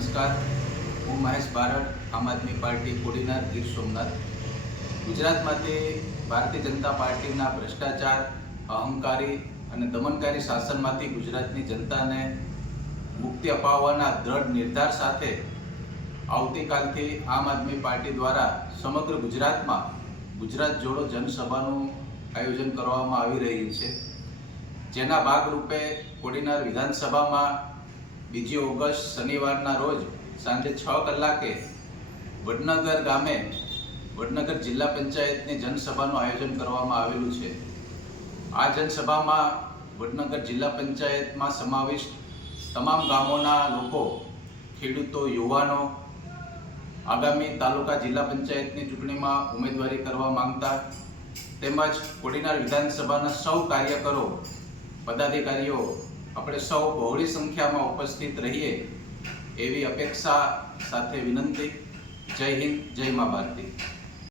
નમસ્કાર, હું મહેશ બારડ, આમ આદમી પાર્ટી કોડીનાર, ગીર સોમનાથ. ગુજરાતમાંથી ભારતીય જનતા પાર્ટીના ભ્રષ્ટાચાર, અહંકારી અને દમનકારી શાસનમાંથી ગુજરાતની જનતાને મુક્તિ અપાવવાના દ્રઢ નિર્ધાર સાથે આવતીકાલથી આમ આદમી પાર્ટી દ્વારા સમગ્ર ગુજરાતમાં ગુજરાત જોડો જનસભાનું આયોજન કરવામાં આવી રહ્યું છે. જેના ભાગરૂપે કોડીનાર વિધાનસભામાં 2 ઓગસ્ટ શનિવારના રોજ સાંજે 6 કલાકે વડનગર ગામે વડનગર જિલ્લા પંચાયતની જનસભાનું આયોજન કરવામાં આવેલું છે. આ જનસભામાં વડનગર જિલ્લા પંચાયતમાં સમાવિષ્ટ તમામ ગામોના લોકો, ખેડૂતો, યુવાનો, આગામી તાલુકા જિલ્લા પંચાયતની ચૂંટણીમાં ઉમેદવારી કરવા માંગતા તેમજ કોડીનાર વિધાનસભાના સૌ કાર્યકરો, પદાધિકારીઓ આપણે સૌ બહોળી સંખ્યામાં ઉપસ્થિત રહીએ એવી અપેક્ષા સાથે વિનંતી. જય હિન્દ, જય મા ભારતી.